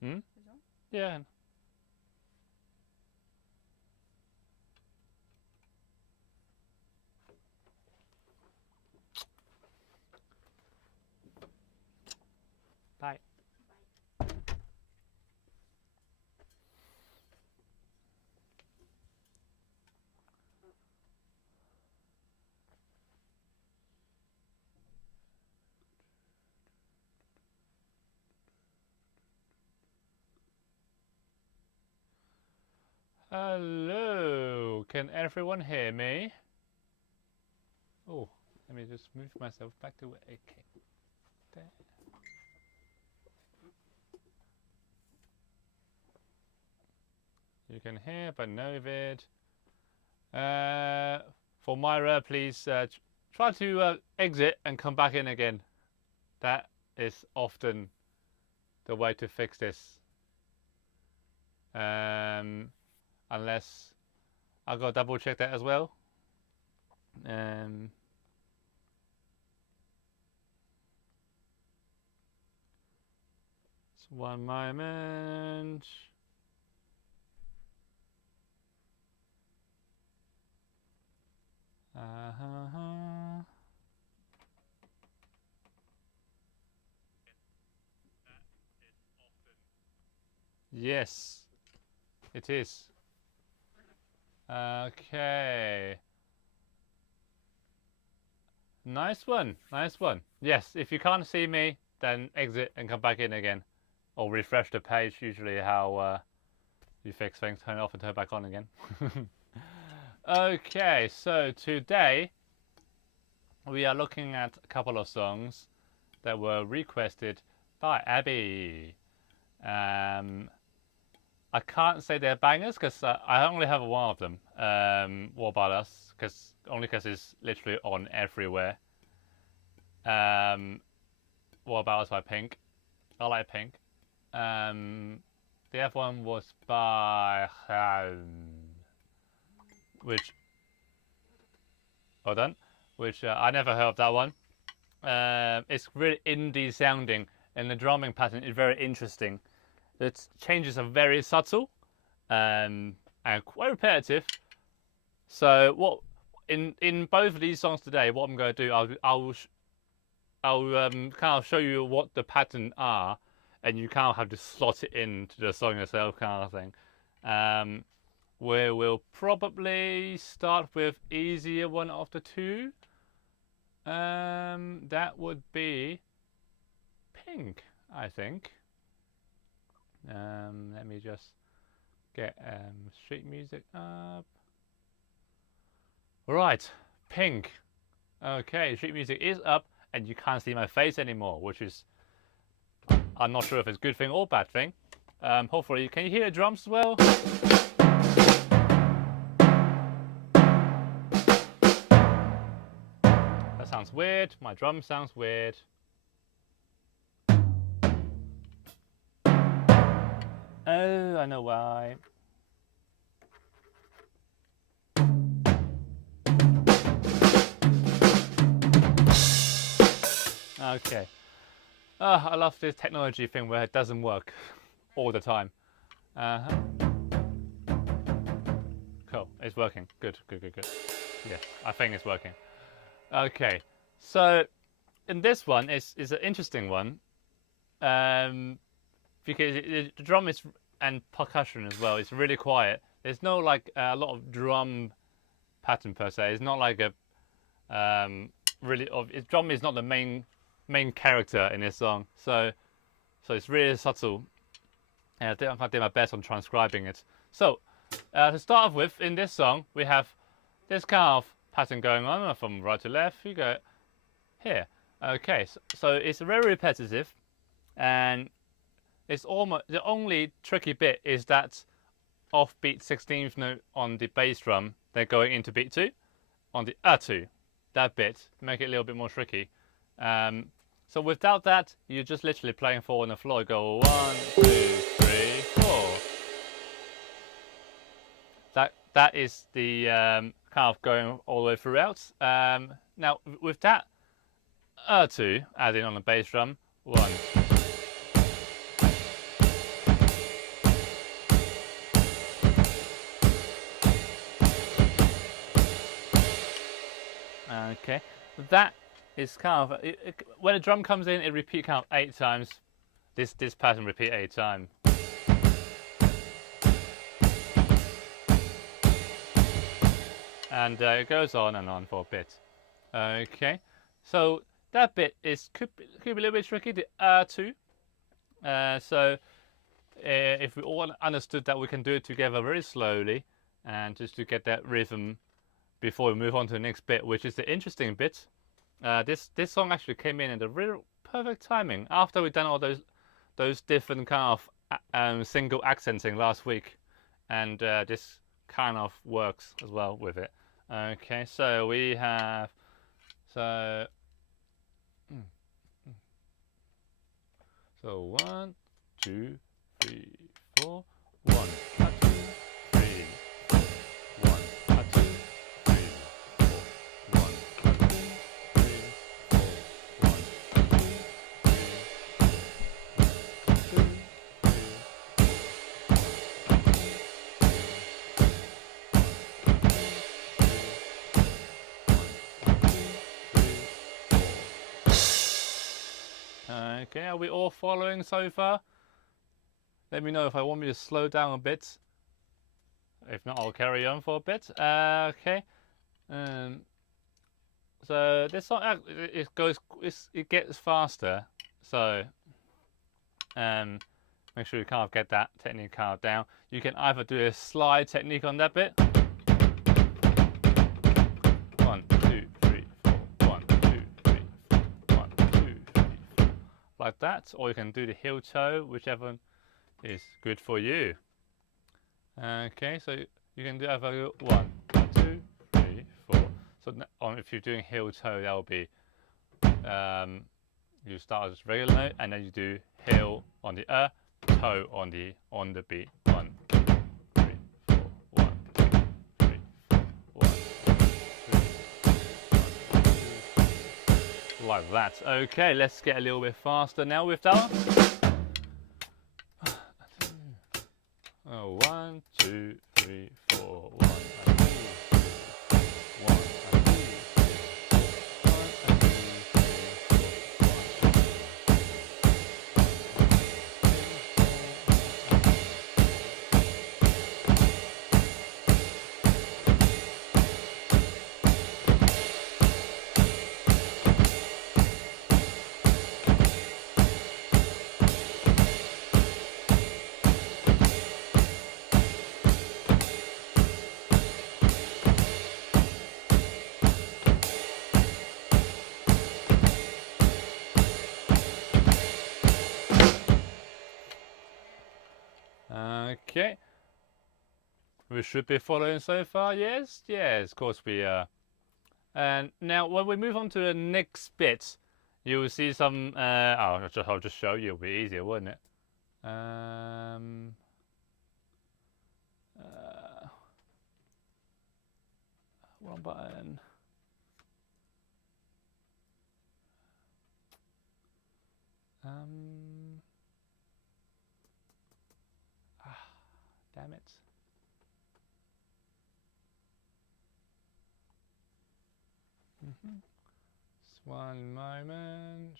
Hmm? Yeah. Bye. Hello. Can everyone hear me? Oh, let me just move myself back to where. Okay. There. You can hear, but no vid. For Myra, please try to exit and come back in again. That is often the way to fix this. Unless I've got to double check that as well. Just one moment. Yes, it is. Okay. Nice one, nice one. Yes, if you can't see me, then exit and come back in again. Or refresh the page, usually how you fix things, turn it off and turn it back on again. Okay, so today we are looking at a couple of songs that were requested by Abby. I can't say they're bangers because I only have one of them. What About Us? Because it's literally on everywhere. What About Us by Pink. I like Pink. The other one was by which hold on, which I never heard of that one. It's really indie sounding, and the drumming pattern is very interesting. The changes are very subtle and quite repetitive. So what in both of these songs today, what I'm going to do, I'll kind of show you what the pattern are, and you kind of have to slot it into the song yourself, kind of thing. We will probably start with easier one of the two. That would be Pink, I think. Let me just get street music up. Right, Pink. Okay, street music is up, and you can't see my face anymore, which is, I'm not sure if it's a good thing or bad thing. Hopefully, can you hear the drums as well? That sounds weird. My drum sounds weird. Oh, I know why. Okay. I love this technology thing where it doesn't work all the time. Cool. It's working. Good. Yes, I think it's working. Okay. So, in this one, it's an interesting one. Because the drum is and percussion as well. It's really quiet. There's no like a lot of drum pattern per se. It's not like a really. Drum is not the main character in this song. So it's really subtle. And I think I'm gonna do my best on transcribing it. So to start off with, in this song we have this kind of pattern going on from right to left. You go here. Okay, so it's very repetitive, and it's almost the only tricky bit is that off-beat 16th note on the bass drum. They're going into beat 2 on the 2. That bit make it a little bit more tricky. So without that, you're just literally playing 4 on the floor. Go 1, 2, 3, 4. That is the kind of going all the way throughout. Now with that 2 adding on the bass drum, 1. Okay, that is kind of when a drum comes in, it repeats kind of 8 times. This pattern repeat 8 times. And it goes on and on for a bit. Okay, so that bit could be a little bit tricky. The too. So if we all understood that we can do it together very slowly, and just to get that rhythm before we move on to the next bit, which is the interesting bit. This song actually came in at a real perfect timing after we've done all those different kind of single accenting last week, and this kind of works as well with it. Okay, so we have so 1, 2, 3, 4, 1, 2, 3, 4, 1, 2, 3, 4, 1, 2, 3, 4, 1, 2, 3, 2, 3. Okay, are we all following so far? Let me know if I want me to slow down a bit. If not, I'll carry on for a bit. Okay. So this song it gets faster. So make sure you kind of get that technique kind of down. You can either do a slide technique on that bit. 1, 2, 3, 4. 1, 2, 3, 4. 1, 2, 3, 4. Like that, or you can do the heel toe, whichever is good for you. Okay, so you can do either 1, 2, 3, 4. So if you're doing heel toe, that will be you start as regular note, and then you do heel on the toe on the beat. 1, 2, 3, 4. 1, 2, 3, 4. 1, 2, 3, 4. Like that. Okay, let's get a little bit faster now with that. 1, 2, 3, 4. 1, 2, 3, 4. 1, 2, Okay, we should be following so far. Yes, of course we are. And now when we move on to the next bit, you will see some. I'll just show you. It'll be easier, wouldn't it? Wrong button. Damn it. Just one moment.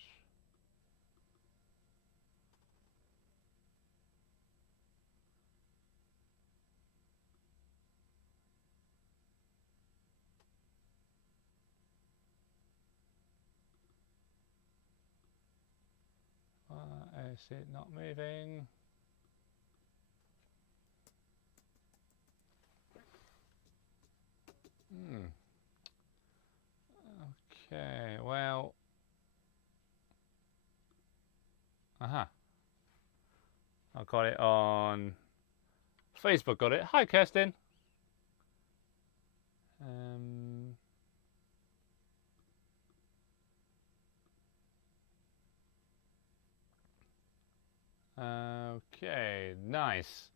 Is it not moving? Okay, well. I got it on Facebook, got it. Hi, Kirsten. Okay, nice.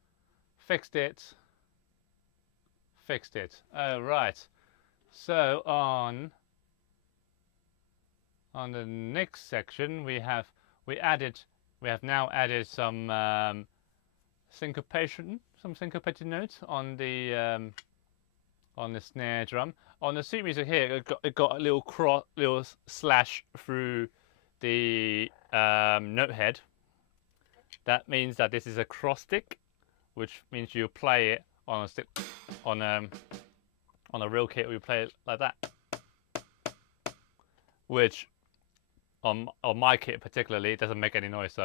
Fixed it. Right. So on the next section we have now added some syncopation, some syncopated notes on the on the snare drum. On the sheet music here, it got a little slash through the note head. That means that this is a cross stick, which means you play it on a stick, on a real kit. We play it like that, which on my kit particularly, it doesn't make any noise.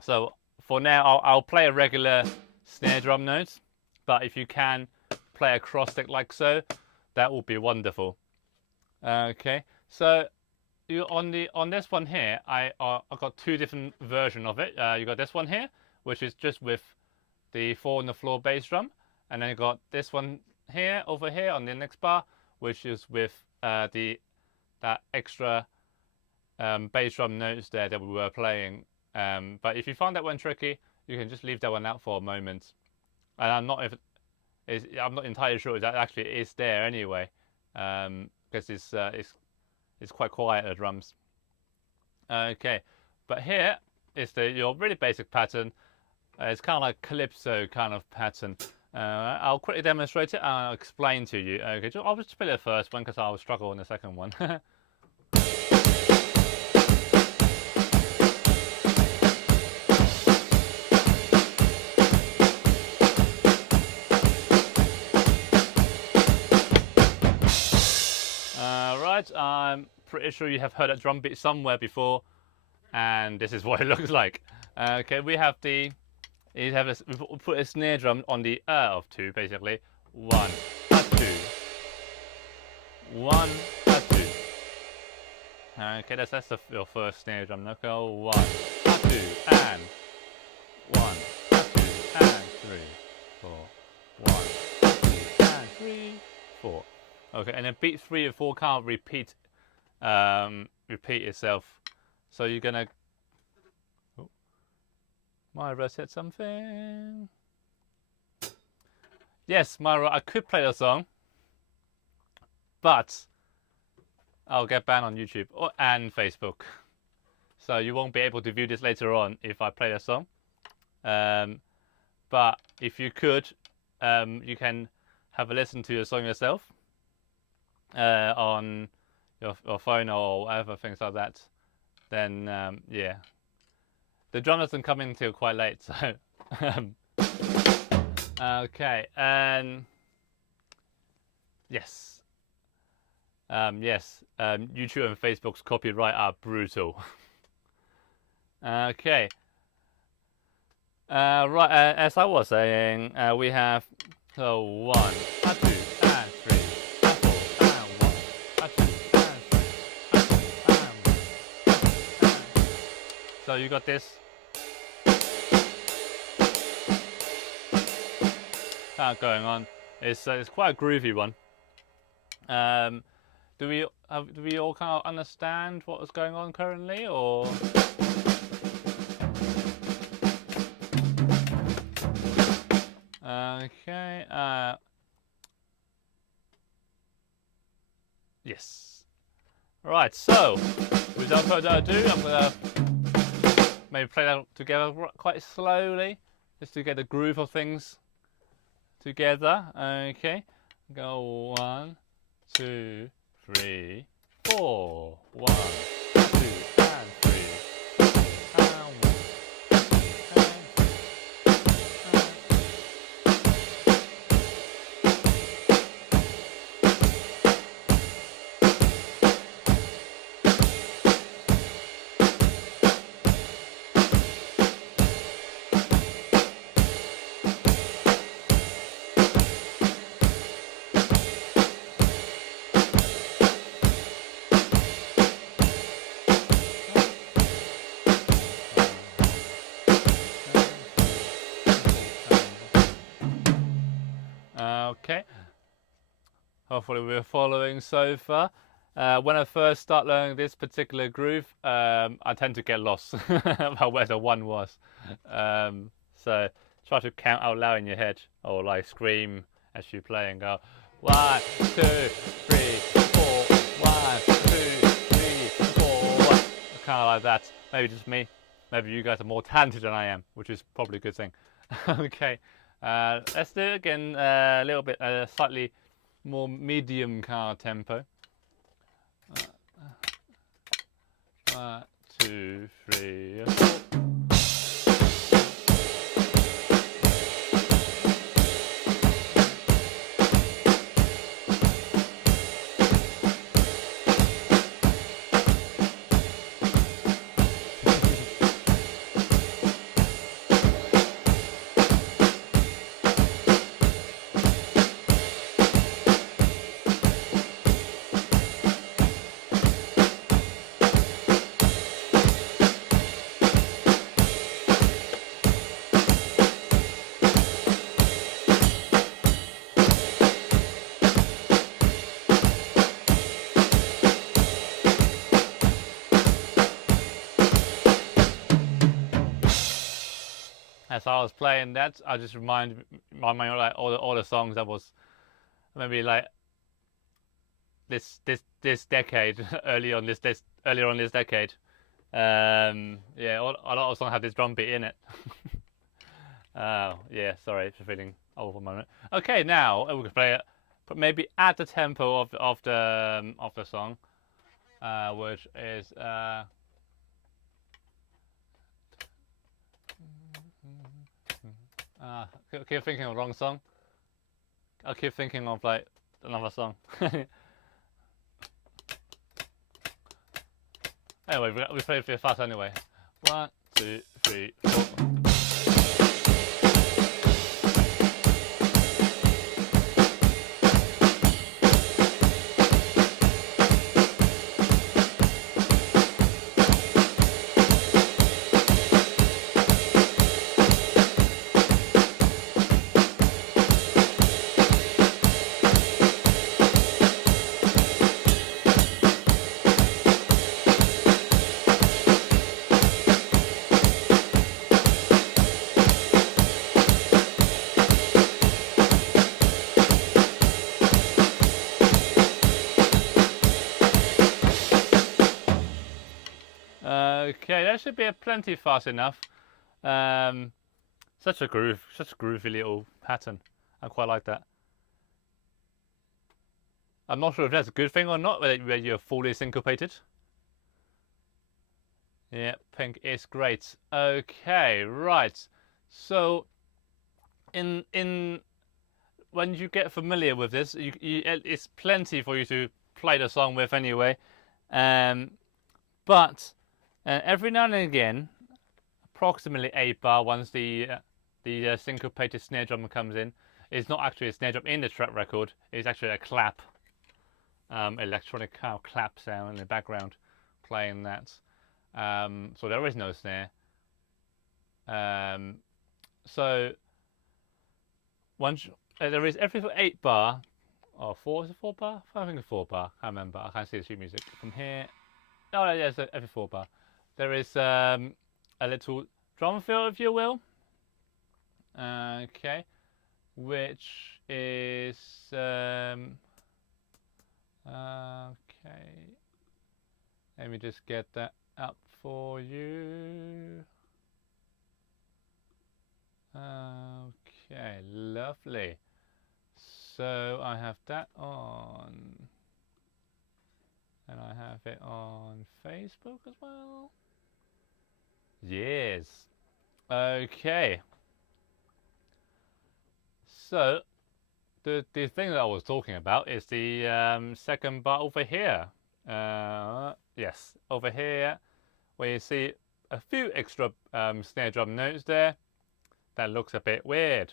So for now, I'll play a regular snare drum note, but if you can play a cross stick like so, that would be wonderful. Okay, so on this one here, I got two different versions of it. You got this one here, which is just with the 4 on the floor bass drum, and then you got this one here over here on the next bar, which is with that extra bass drum notes there that we were playing. But if you find that one tricky, you can just leave that one out for a moment. And I'm not entirely sure that actually is there anyway, because it's quite quiet, the drums. Okay, but here is your really basic pattern. It's kind of like calypso kind of pattern. I'll quickly demonstrate it and I'll explain to you. Okay, I'll just play the first one because I'll struggle on the second one. Right, I'm pretty sure you have heard that drum beat somewhere before, and this is what it looks like. Okay, we put a snare drum on the of 2, basically. 1, 2. 1, 2. Okay, that's your first snare drum. Now go 1, 2, and 1, 2, and 3, 4. 1, 2, and 3, 4. Okay, and then beat 3 and 4 can't repeat itself. So you're gonna. Oh, Myra said something. Yes, Myra, I could play the song, but I'll get banned on YouTube and Facebook. So you won't be able to view this later on if I play the song. But if you could, you can have a listen to the song yourself. On your phone or whatever, things like that, then yeah, the drum doesn't come in until quite late. So okay, and yes, YouTube and Facebook's copyright are brutal. Okay, right, as I was saying, we have 1, 2. So you got this kind of going on. It's quite a groovy one. Do we all kind of understand what is going on currently, or? Okay. Yes. Right. So, without further ado, I'm gonna maybe play that together quite slowly, just to get the groove of things together. Okay, go 1, 2, 3, 4. 1, 2, and 3. And 1. Okay, hopefully we're following so far. When I first start learning this particular groove, I tend to get lost about where the 1 was. So try to count out loud in your head, or like scream as you play and go 1, 2, 3, 4. 1, 2, 3, 4. Kind of like that. Maybe just me. Maybe you guys are more talented than I am, which is probably a good thing. Okay. Let's do it again a little bit, slightly more medium kind of tempo. 1, 2, 3, 4. As I was playing that, I just reminded my mind like all the songs that was maybe like this decade, earlier on this decade. Yeah, a lot of songs have this drum beat in it. Yeah, sorry for feeling old for a moment. Okay, now we can play it, but maybe add the tempo of the song, which is. I keep thinking of the wrong song. I keep thinking of like another song. Anyway, we play it fast anyway. 1, 2, 3, 4. Okay, that should be plenty fast enough. Such a groovy little pattern. I quite like that. I'm not sure if that's a good thing or not, where you're fully syncopated. Yeah, pink is great. Okay, right. So, when you get familiar with this, it's plenty for you to play the song with anyway. But every now and again, approximately 8 bar, once the syncopated snare drum comes in, it's not actually a snare drum in the track record. It's actually a clap, electronic clap sound in the background, playing that. So there is no snare. So once there is every 8 bar, or 4, is it 4 bar? I think it's 4 bar. I can't remember. I can't see the sheet music from here. Oh yeah, it's every 4 bar. There is a little drum fill, if you will. Okay, which is okay. Let me just get that up for you. Okay, lovely. So I have that on, and I have it on Facebook as well. Yes. Okay. So the thing that I was talking about is the second bar over here. Yes, over here, where you see a few extra snare drum notes there. That looks a bit weird.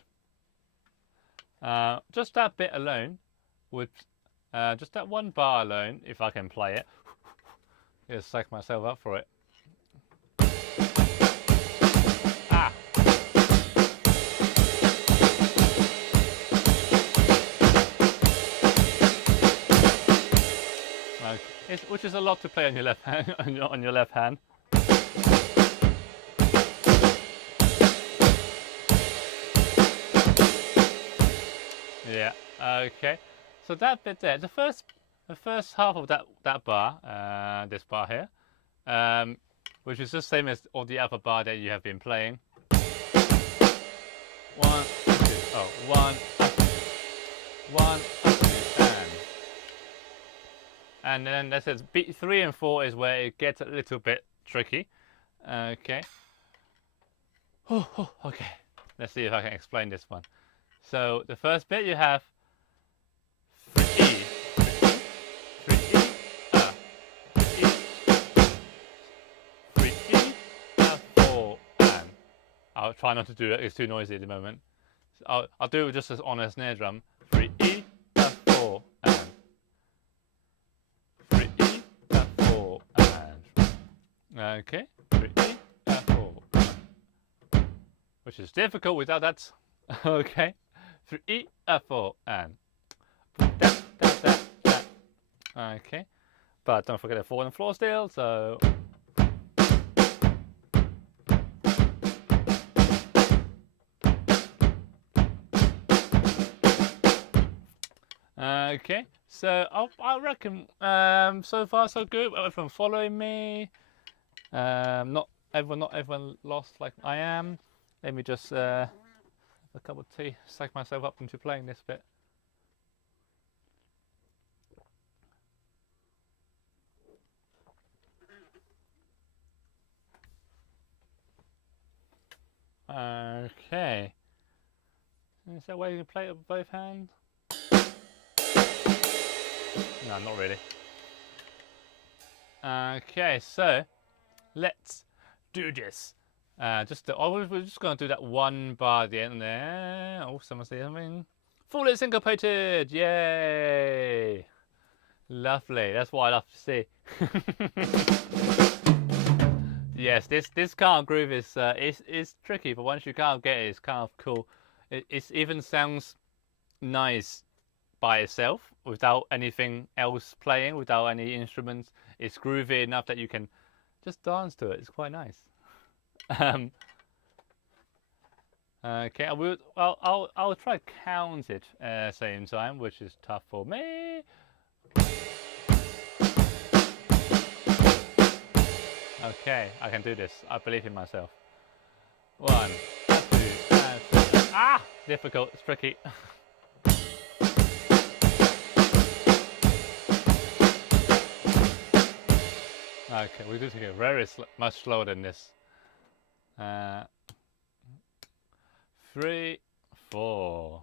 Just that bit alone would, just that one bar alone, if I can play it, just psych myself up for it. Ah. Okay. Which is a lot to play on your left hand. on your left hand. Yeah. Okay. So that bit there, the first half of that bar, this bar here, which is the same as all the other bar that you have been playing. 1, 2. Oh, 1 up 2, 1 up 2, and then that says beat 3 and 4 is where it gets a little bit tricky. Okay. Okay. Let's see if I can explain this one. So the first bit you have 3E, 3E, 3E, 4, and I'll try not to do it. It's too noisy at the moment. So I'll do it just as on a snare drum. 3E, 4, and 3E, 4, and okay, 3E, 4, which is difficult without that. Okay, 3E, 4, and that. Okay, but don't forget the 4 on the floor still. So. Okay, so I reckon so far so good. Everyone following me. Not everyone lost like I am. Let me just have a cup of tea, psych myself up into playing this bit. Okay. Is that way you can play it with both hands? No, not really. Okay, so let's do this. We're just going to do that one bar at the end there. Oh, someone say something. Fully syncopated! Yay! Lovely. That's what I love to see. Yes, this kind of groove is tricky, but once you kind of get it, it's kind of cool. It even sounds nice by itself without anything else playing, without any instruments. It's groovy enough that you can just dance to it. It's quite nice. Okay, I'll try to count it at the same time, which is tough for me. Okay, I can do this. I believe in myself. 1, 2, 3. Ah, difficult. It's tricky. Okay, we do take it very much slower than this. 3, 4.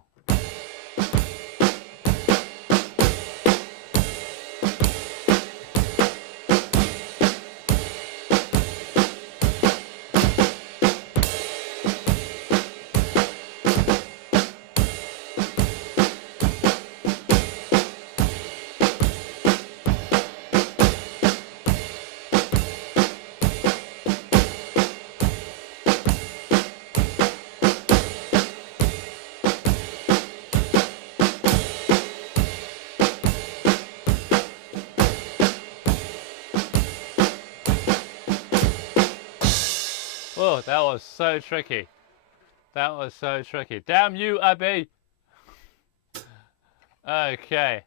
Oh, that was so tricky. That was so tricky. Damn you, Abby! Okay.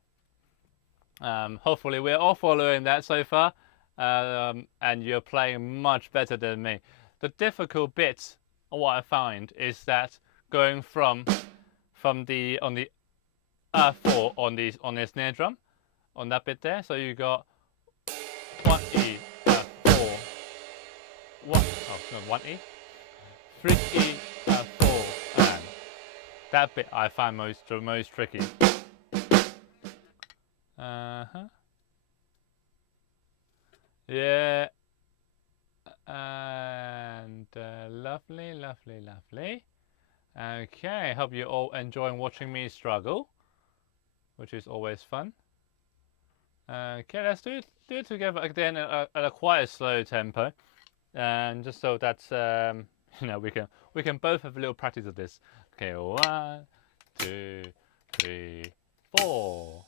Hopefully we're all following that so far. And you're playing much better than me. The difficult bit, what I find, is that going from the on the 4 on the snare drum, on that bit there. So you got 1E, 4, 1E, 3E, 4, and that bit I find the most tricky. Yeah, and lovely, lovely, lovely. Okay, hope you're all enjoying watching me struggle, which is always fun. Okay, let's do it together again at a quite slow tempo, and just so that you know, we can both have a little practice of this. Okay, 1, 2, 3, 4.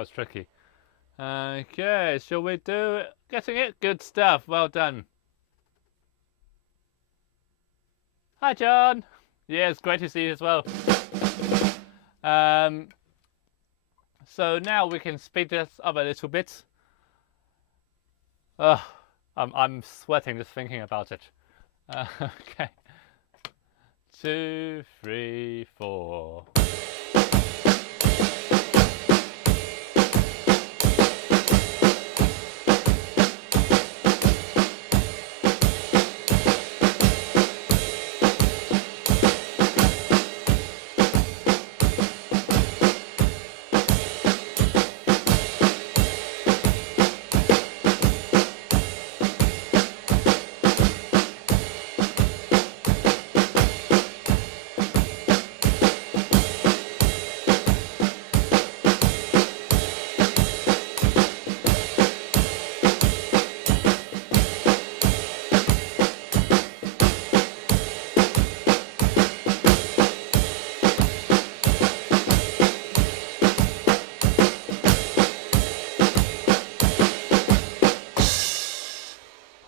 was tricky. Okay, shall we do it? Getting it? Good stuff. Well done. Hi, John. Yeah, it's great to see you as well. So now we can speed this up a little bit. I'm sweating just thinking about it. Okay. 2, 3, 4.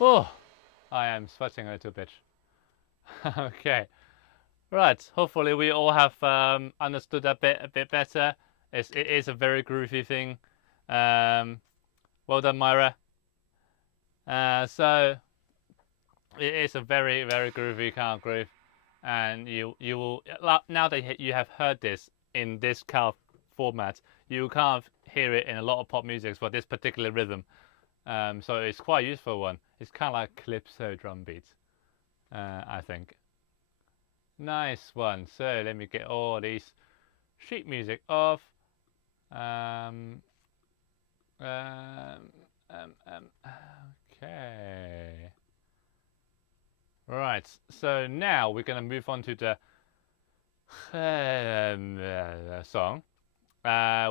Oh, I am sweating a little bit. Okay, right. Hopefully we all have understood that bit a bit better. It is a very groovy thing. Well done, Myra. So it is a very groovy kind of groove, and you will now that you have heard this in this kind of format, you can't hear it in a lot of pop music for this particular rhythm. So it's quite a useful one. It's kind of like calypso drum beats, I think. Nice one. So let me get all these sheet music off. Okay. Right. So now we're going to move on to the song,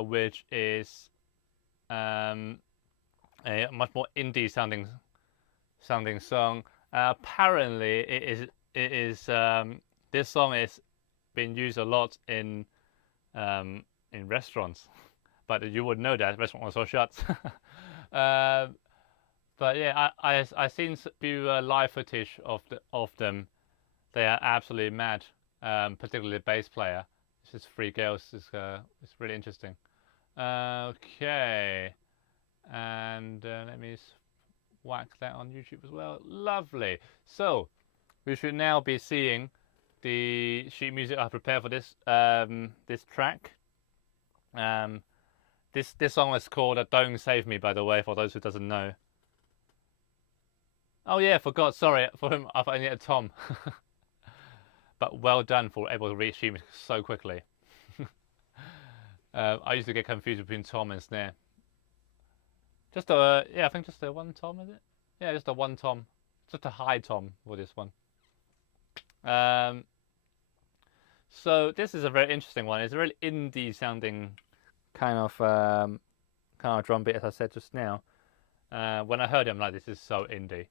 which is a much more indie sounding song. Apparently, it is this song is being used a lot in restaurants, but you would know that restaurants are shut. But yeah, I seen a few live footage of them. They are absolutely mad, particularly the bass player. It's just 3 girls. It's really interesting. Okay. And let me whack that on YouTube as well. Lovely. So we should now be seeing the sheet music I prepared for this this track. This song is called "Don't Save Me," by the way, for those who doesn't know. Oh yeah, forgot. Sorry for him. I thought I needed Tom. But well done for able to read sheet music so quickly. I used to get confused between tom and snare. Just a, yeah, I think just a 1 tom, is it? Yeah, just a 1 tom. Just a high tom for this one. So this is a very interesting one. It's a really indie sounding kind of drum beat, as I said just now. When I heard it, I'm like, this is so indie.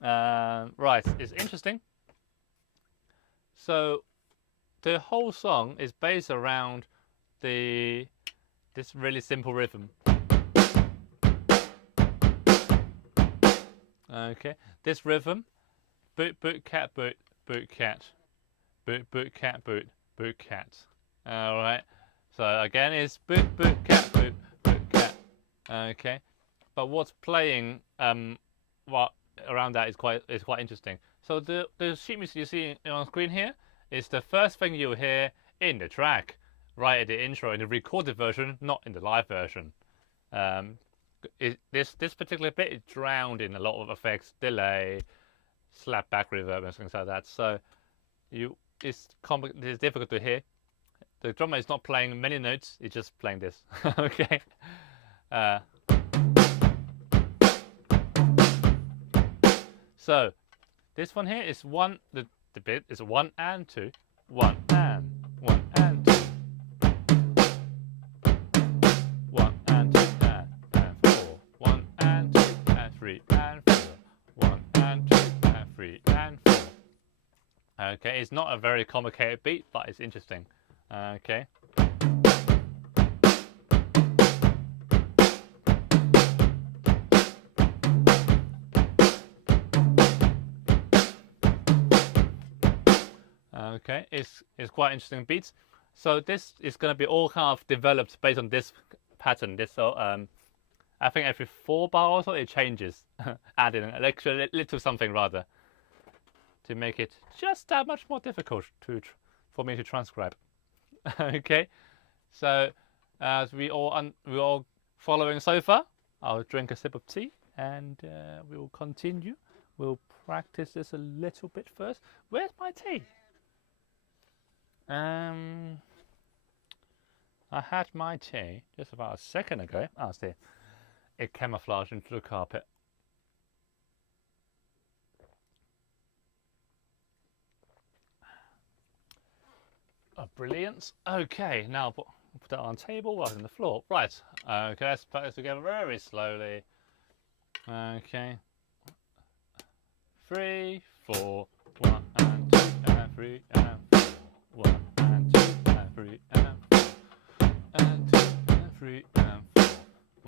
Right, it's interesting. So the whole song is based around this really simple rhythm. Okay, this rhythm, boot boot cat boot boot cat, boot boot cat boot boot cat. All right. So again, it's boot boot cat boot boot cat. Okay, but what's playing what around that is quite interesting. So the sheet music you see on screen here is the first thing you'll hear in the track, right at the intro, in the recorded version, not in the live version. This particular bit is drowned in a lot of effects, delay, slap back reverb, and things like that. So it's difficult to hear. The drummer is not playing many notes; it's just playing this. Okay. So this one here is the bit is 1 and 2, 1 and 1 and 2, 1 and 2 and 4, 1 and 2 and 3 and 4, 1 and 2 and 3 and 4. Okay, it's not a very complicated beat, but it's interesting. Okay. Okay, it's quite interesting beats. So this is going to be all kind of developed based on this pattern. This I think every 4 bar or so it changes, adding an extra little something rather, to make it just that much more difficult for me to transcribe. Okay, so as we all following so far, I'll drink a sip of tea and we will continue. We'll practice this a little bit first. Where's my tea? I had my tea just about a second ago. Oh, see, it camouflaged into the carpet. Oh, brilliant. Okay, now put that on the table rather than the floor. Right. Okay, let's put this together very slowly. Okay. 3, 4, 1 and 2 and 3 and 4. 1 and 2 and 3 and 4 and 2 and 3 and 4.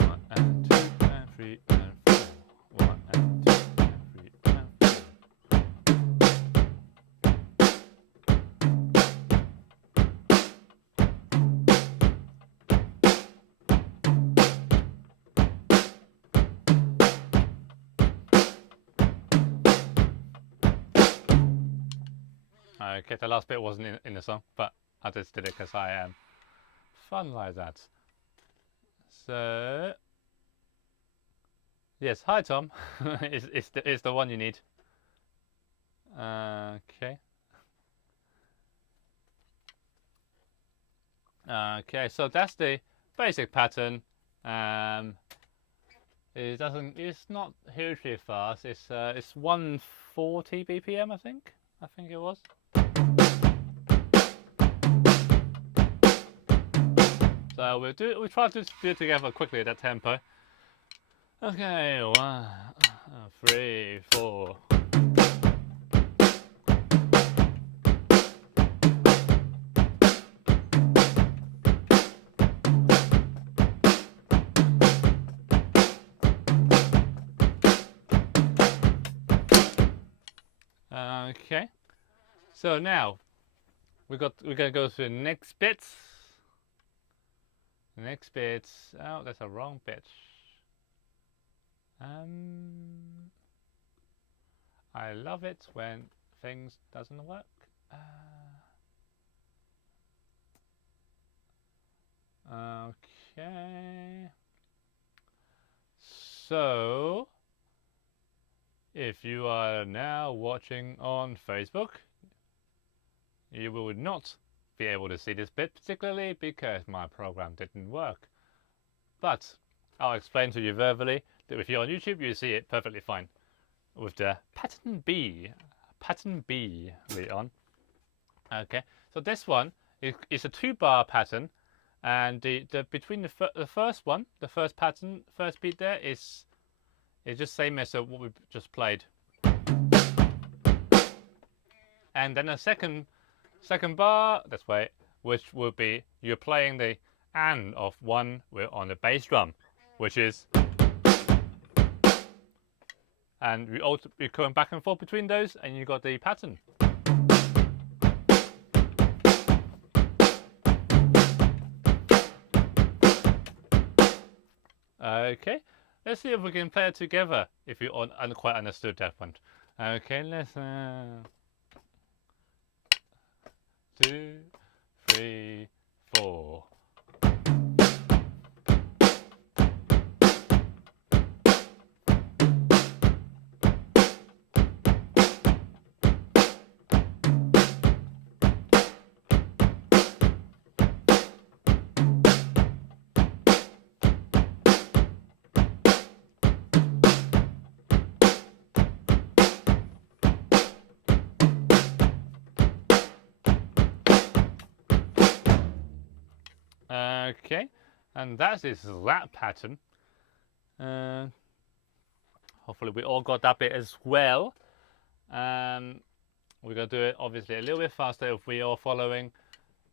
1 and 2 and 3 and 4. 1 and 2 and 3 and 4. Okay, the last bit wasn't in the song, but I just did it because I am fun like that. So, yes, hi Tom. it's the one you need. Okay. Okay, so that's the basic pattern. It's not hugely fast. It's 140 BPM, I think it was. So we'll try to do it together quickly at that tempo. Okay, 1, 3, 4. Okay, so now we're gonna go to the next bit. The next bit. Oh, that's a wrong bit. I love it when things doesn't work. Okay. So, if you are now watching on Facebook, you will not be able to see this bit, particularly because my program didn't work. But I'll explain to you verbally that if you're on YouTube, you see it perfectly fine with the pattern B on. Okay, so this one is a 2-bar pattern, and the between the first one, the first pattern, first beat there is just same as what we just played, and then a second bar, that's way, which will be you're playing the and of one on the bass drum, which is, and we're going back and forth between those, and you got the pattern. Okay, let's see if we can play it together. If you quite understood that one. Okay, let's 2, 3, 4. Okay, and that is that pattern. Hopefully we all got that bit as well. We're gonna do it obviously a little bit faster if we are following.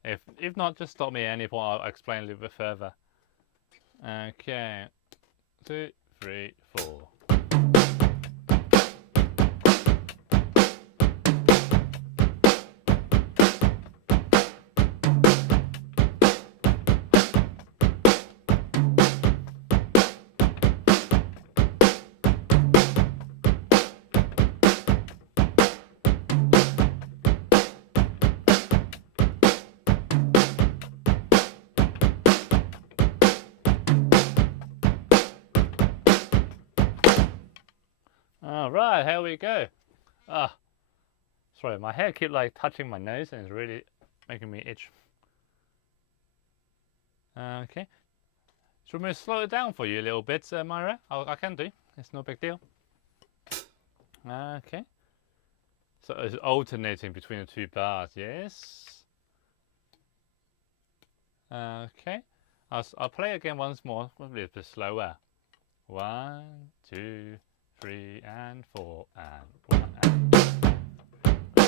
If not, just stop me at any point. I'll explain a little bit further. Okay, 2, 3, 4. All right, here we go. Ah, sorry, my hair keeps like touching my nose and it's really making me itch. Okay, so I'm going to slow it down for you a little bit, Myra. I can do. It's no big deal. Okay. So it's alternating between the two bars, yes. Okay. I'll play again once more, a little bit slower. 1, 2, 3, and 4, and 1, and 2, and 4.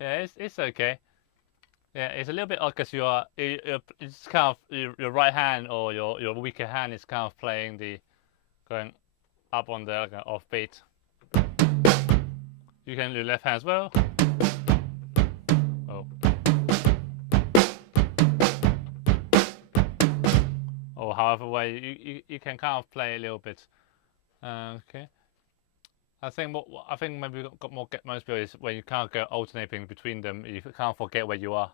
Yeah, it's okay. Yeah, it's a little bit odd because it's kind of your right hand or your weaker hand is kind of playing going up on the like, off beat. You can do your left hand as well. Oh. Or however way you can kind of play a little bit. Okay. I think maybe most people is when you can't go alternating between them, you can't forget where you are.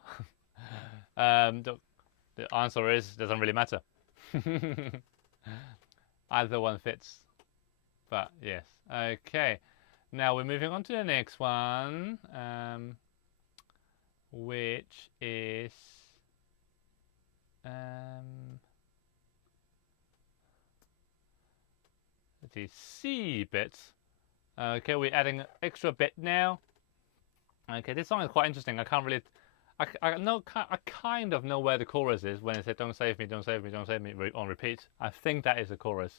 The answer is doesn't really matter. Either one fits. But yes, okay. Now we're moving on to the next one, which is the C bit. Okay, we're adding an extra bit now. Okay, this song is quite interesting. I can't really, I kind of know where the chorus is when it said "Don't save me, don't save me, don't save me" on repeat. I think that is the chorus,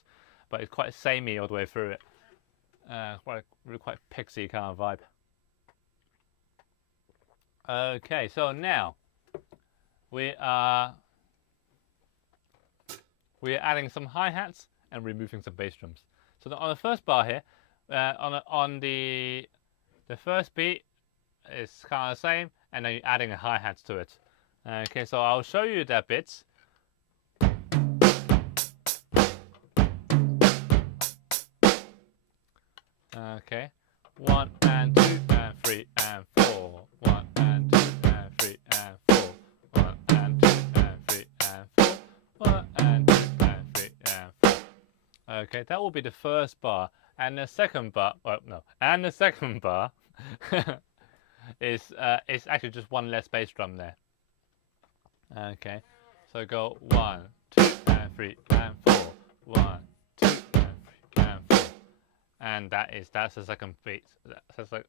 but it's quite samey all the way through it. Quite pixie kind of vibe. Okay, so now we're adding some hi-hats and removing some bass drums. So on the first bar here. On the first beat is kind of the same, and then you're adding a hi-hat to it. Okay, so I'll show you that bit. Okay, 1 and 2 and 3 and 4. 1 and 2 and 3 and 4. 1 and 2 and 3 and 4. 1 and 2 and 3 and 4. Okay, that will be the first bar. And the second bar, and the second bar is actually just one less bass drum there. Okay, so go 1, 2, and 3, and 4. 1, 2, and 3, and 4. And that's the second beat.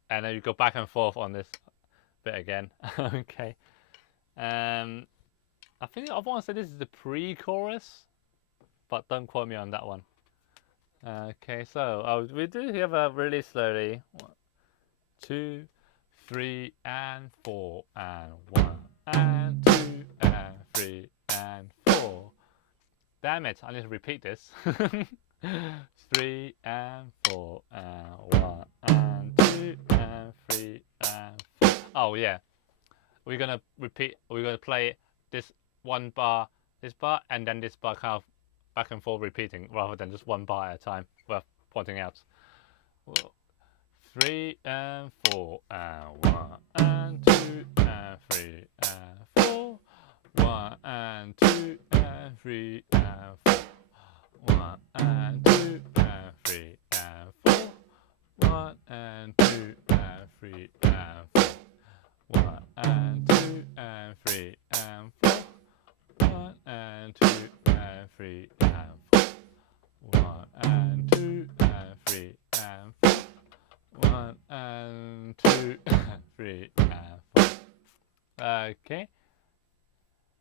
And then you go back and forth on this bit again. Okay. I think I want to say this is the pre-chorus, but don't quote me on that one. Okay, so we do have a really slowly 1, 2, 3, and 4, and 1, and 2, and 3, and 4. Damn it! I need to repeat this. 3 and 4, and 1, and 2, and 3, and 4. Oh yeah, we're gonna play this one bar, and then this bar kind of back and forth repeating rather than just one bar at a time worth pointing out. 3 and 4 and 1 and 2 and 3 and 4. 1 and 2 and 3 and 4. 1 and 2 and 3 and 4. 1 and 2 and 3 and 4. 1 and 2 and 3 and 4. 1 and 2 and 3 and 4. 1 and 2 and 3 and 4. 1 and 2 and 3 and 4. Okay.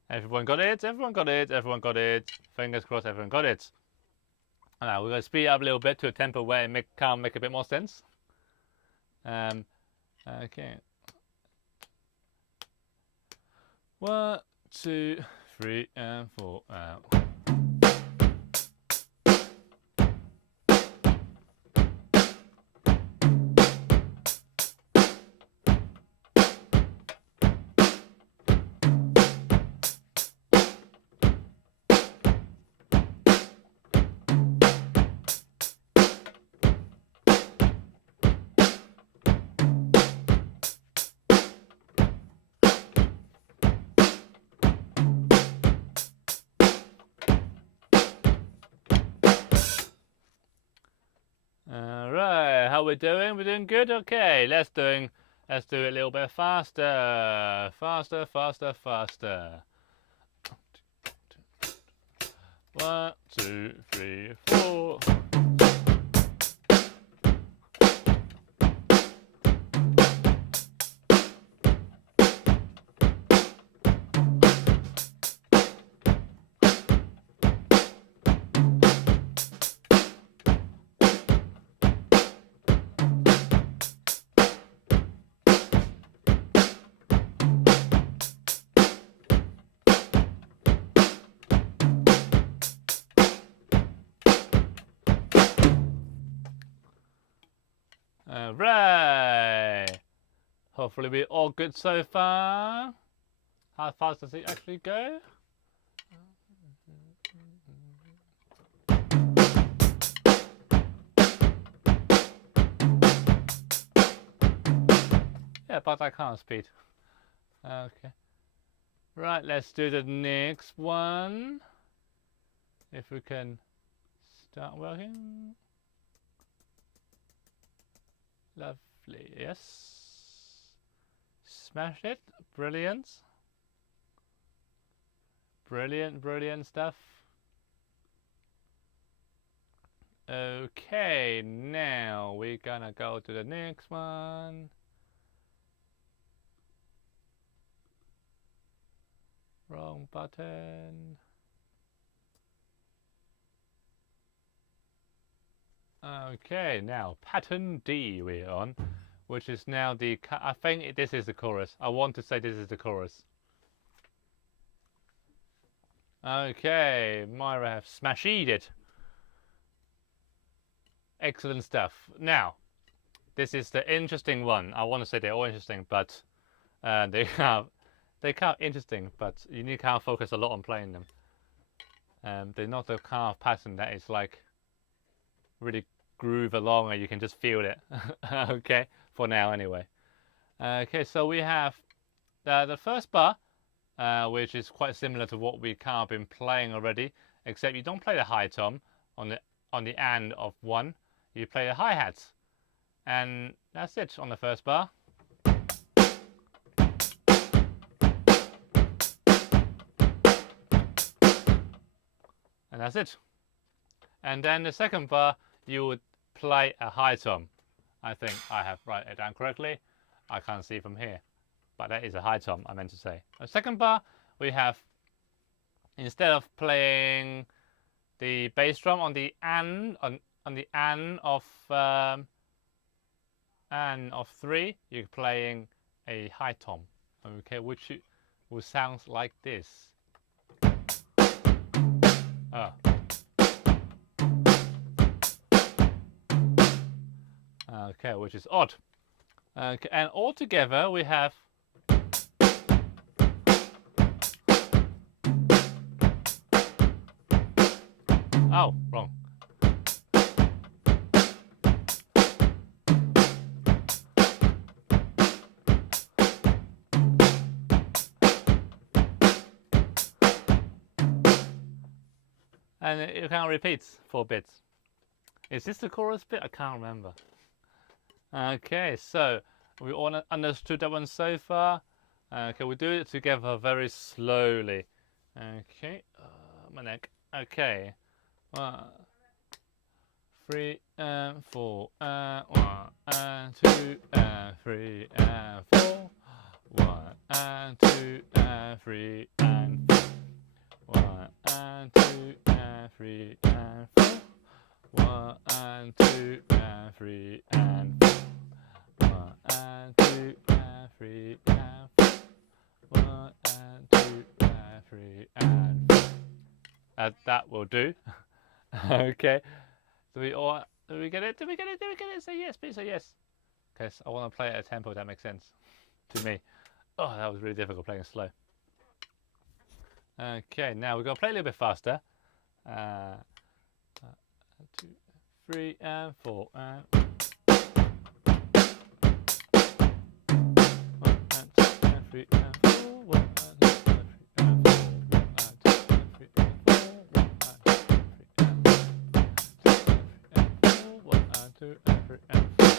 Everyone got it? Everyone got it? Everyone got it? Fingers crossed, everyone got it. Now we're going to speed up a little bit to a tempo where it can make a bit more sense. Okay. 1, 2, 3, and 4 out. How we doing? We're doing good. Okay, let's do it a little bit faster. Faster, faster, faster. 1, 2, 3, 4. Hooray! Hopefully we're all good so far. How fast does it actually go? Yeah, about that kind of speed. Okay. Right, let's do the next one. If we can start working. Lovely, yes. Smash it. Brilliant. Brilliant, brilliant stuff. Okay, now we're gonna go to the next one. Wrong button. Okay, now pattern D we're on, which is now the, I think this is the chorus. I want to say this is the chorus. Okay, Myra have smashed it. Excellent stuff. Now, this is the interesting one. I want to say they're all interesting, but they're kind of interesting, but you need to kind of focus a lot on playing them. They're not the kind of pattern that is like really groove along and you can just feel it. Okay, for now anyway. Okay, so we have the first bar, which is quite similar to what we kind of been playing already, except you don't play the high tom on the end of 1. You play the hi-hats, and that's it on the first bar. And that's it. And then the second bar, you would play a high tom. I think I have write it down correctly. I can't see from here, but that is a high tom I meant to say. The second bar, we have, instead of playing the bass drum on the end on the end of 3, you're playing a high tom. Okay, which will sound like this. Okay, which is odd. Okay, and all together we have oh, wrong. And it kind of repeats 4 bits. Is this the chorus bit? I can't remember. Okay, so we all understood that one so far. Okay, we'll do it together very slowly. Okay, my neck. Okay, 1, 3 and 4. 1 and 2 and 3 and 4. 1 and 2 and 3 and 4. 1 and 2 and 3 and 4. 1 and 2 and 3 and 4. 1 and 2 and 3 and 4. 1 and 2 and 3 and 4. That will do. Okay. Do we get it? Do we get it? Do we get it? Say yes, please say yes. Because I want to play at a tempo that makes sense to me. Oh, that was really difficult playing slow. Okay, now we're going to play a little bit faster. 2, 3 and 4 and 1 and 2 and 3 and 4. 1 and 2 and 3 and 4. 1 and 2 and 3 and 4. 1 and 2 and 3 and 4. 1 and 2 and 3 and 4.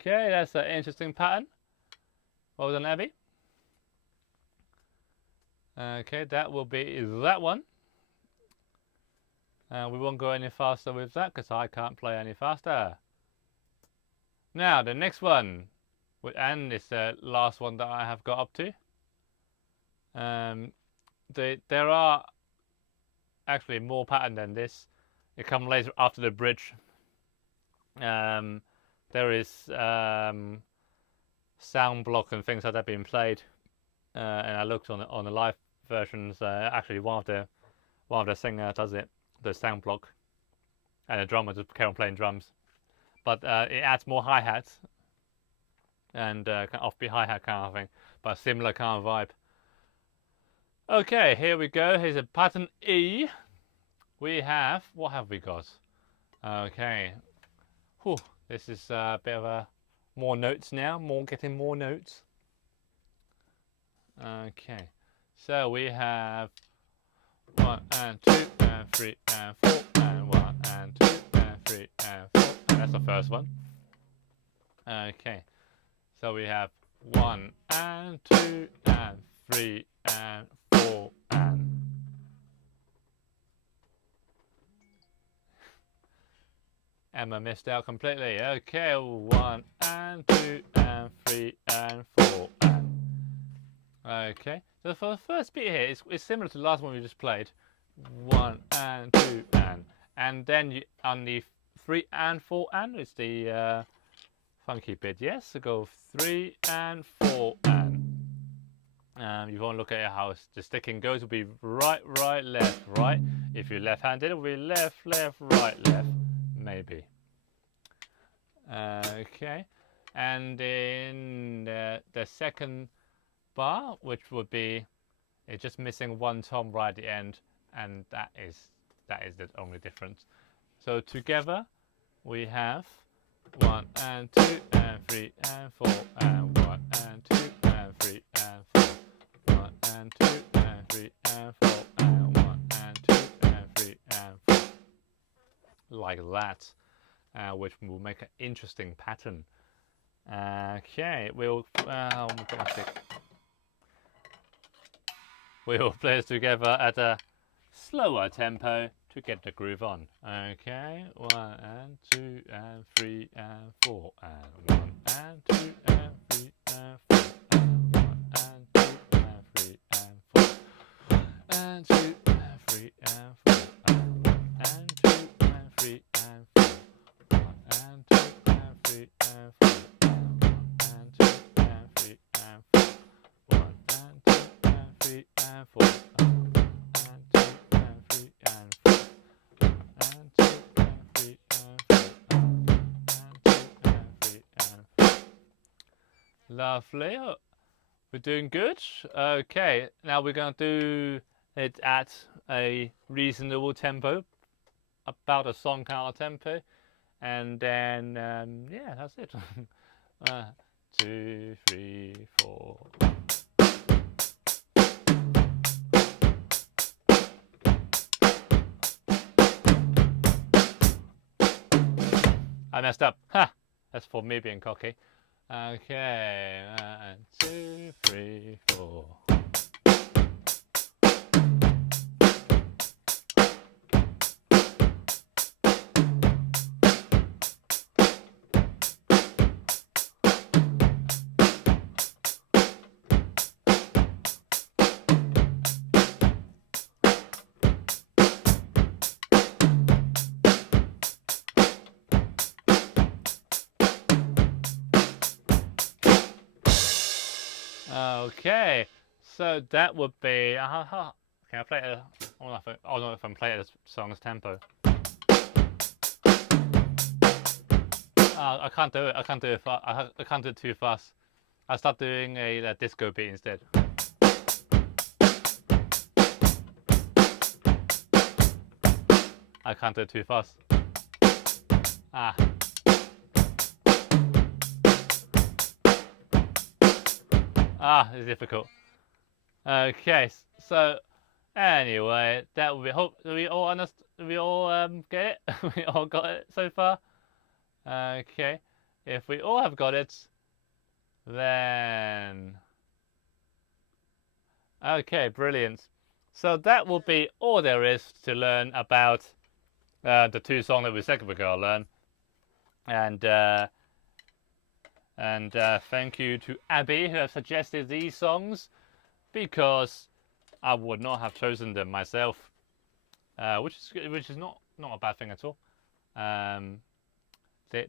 Okay, that's an interesting pattern. Well done, Abby. Okay, that will be that one. We won't go any faster with that because I can't play any faster. Now, the next one, and it's the last one that I have got up to. There are actually more pattern than this. It comes later after the bridge. There is sound block and things like that being played, and I looked on the live versions. Actually, one of the singers does it, the sound block, and the drummer just carry on playing drums. But it adds more hi-hats and kind of offbeat hi-hat kind of thing, but a similar kind of vibe. Okay, here we go. Here's a pattern E. We have, what have we got? Okay, whew, this is a bit of a more notes now. Getting more notes. Okay, so we have 1 and 2 and 3 and 4 and 1 and 2 and 3 and 4. And that's the first one. Okay, so we have 1 and 2 and 3 and 4 and Emma missed out completely. Okay, 1 and 2 and 3 and 4 and okay. So for the first bit here, it's similar to the last one we just played. 1 and 2 and then you, on the 3 and 4 and it's the funky bit. Yes, so go 3 and 4 and. You want to look at how the sticking goes. Will be right, right, left, right. If you're left-handed, it will be left, left, right, left. Maybe. Okay, and in the second bar, which would be, it's just missing one tom right at the end, and that is the only difference. So together we have 1 and 2 and 3 and 4 and 1 and 2 and 3 and 4, 1 and 2 and 3 and 4 and 1 and 2 and 3 and 4, like that, which will make an interesting pattern. Okay, we'll play this together at a slower tempo to get the groove on. Okay, 1 and 2 and 3 and 4 and 1 and 2 and 3 and 4 and 1 and 2 and 3 and 4 and 2 and 3 and 4 and 1 and 2 and 3 and 4 and 2 and 3 and 4 and 2 and 3 and 4 1 and 2 and 3 and 4 and 2 and 3 and 4 and 2 and 3 and 4 and 2 and 3 and 4. Lovely. We're doing good. Okay, now we're going to do it at a reasonable tempo, about a song kind of tempo, and then yeah, that's it. 1, 2, 3, 4. I messed up. Ha! That's for me being cocky. Okay, 1, 2, 3, 4. Okay, so that would be. Can I play it? I don't know if I'm playing this song's tempo. I can't do it. I can't do it. I can't do it too fast. I'll start doing a disco beat instead. I can't do it too fast. It's difficult. Okay, so anyway, that will be. Hope we all understand. We all get it. We all got it so far. Okay, If we all have got it, then... Okay, brilliant. So that will be all there is to learn about the two songs that we said we're going to learn. And thank you to Abby who has suggested these songs, because I would not have chosen them myself, which is not a bad thing at all. They're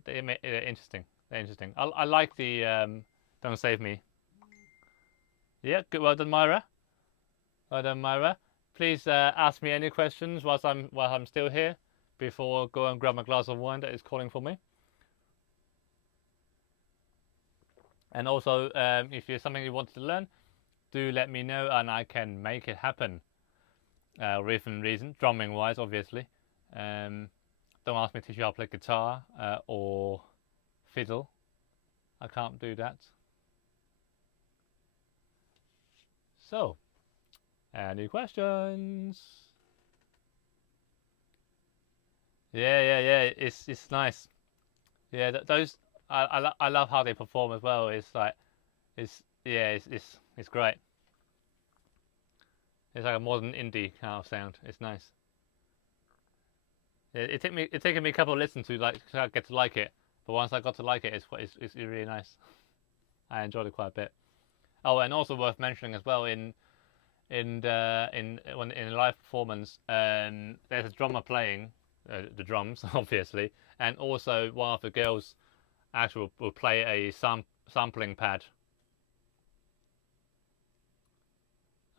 interesting. They're interesting. I like the Don't Save Me. Yeah, good. Well done, Myra. Well done, Myra. Please ask me any questions while I'm still here, before I go and grab my glass of wine that is calling for me. And also, if there's something you want to learn, do let me know and I can make it happen. Within reason, drumming wise, obviously. Don't ask me to teach you how to play guitar or fiddle. I can't do that. So, any questions? Yeah. It's nice. Yeah, those I love how they perform as well. It's like it's great. It's like a modern indie kind of sound. It's nice. It taken me a couple of listens to get to like it, but once I got to like it, it's really nice. I enjoyed it quite a bit. Oh, and also worth mentioning as well, in a live performance, there's a drummer playing the drums, obviously, and also one of the girls actually will play a sampling pad.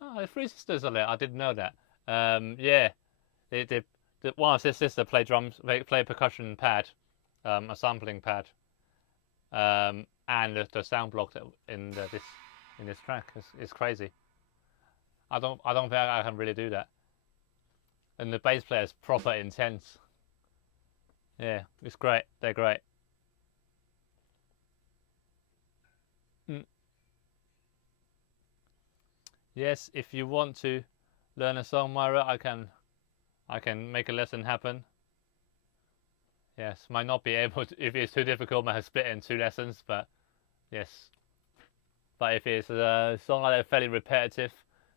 Oh, the three sisters are there. I didn't know that. Yeah, one of his sisters play drums, play a percussion pad, a sampling pad, and the sound block that in this track is crazy. I don't think I can really do that. And the bass player is proper intense. Yeah, it's great. They're great. Yes, if you want to learn a song, Myra, I can make a lesson happen. Yes, might not be able to, if it's too difficult, might have split it in 2 lessons, but yes. But if it's a song like that fairly repetitive,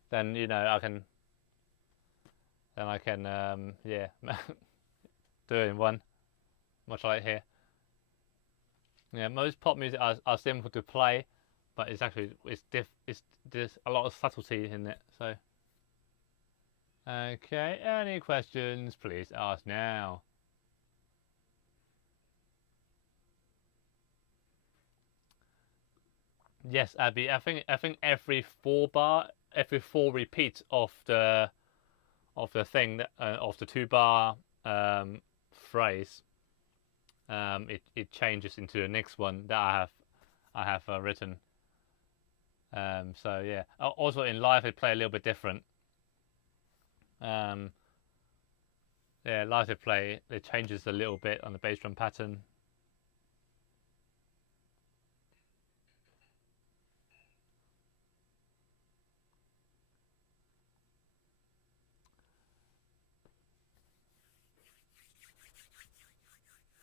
then I can yeah do it in one, much like here. Yeah, most pop music are simple to play, but there's a lot of subtlety in it. So okay, any questions, please ask now. Yes, Abby, I think every 4 repeats of the thing that of the 2-bar phrase, it changes into the next one that I have written. So yeah. Also in live they play a little bit different. Yeah, live it changes a little bit on the bass drum pattern.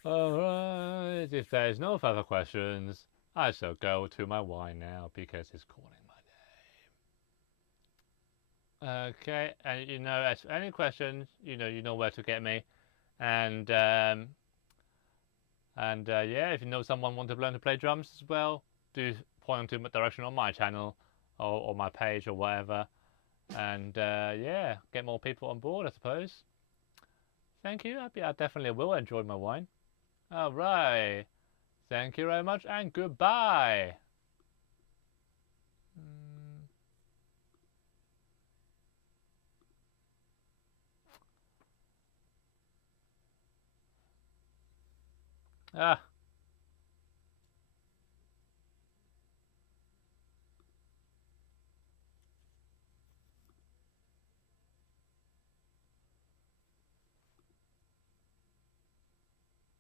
Alright, if there's no further questions, I shall go to my wine now because it's calling my name. Okay, and as any questions, you know where to get me. And yeah, if you know someone wants to learn to play drums as well, do point them to the direction on my channel or my page or whatever. And yeah, get more people on board, I suppose. Thank you. I definitely will enjoy my wine. All right. Thank you very much and goodbye. Ah.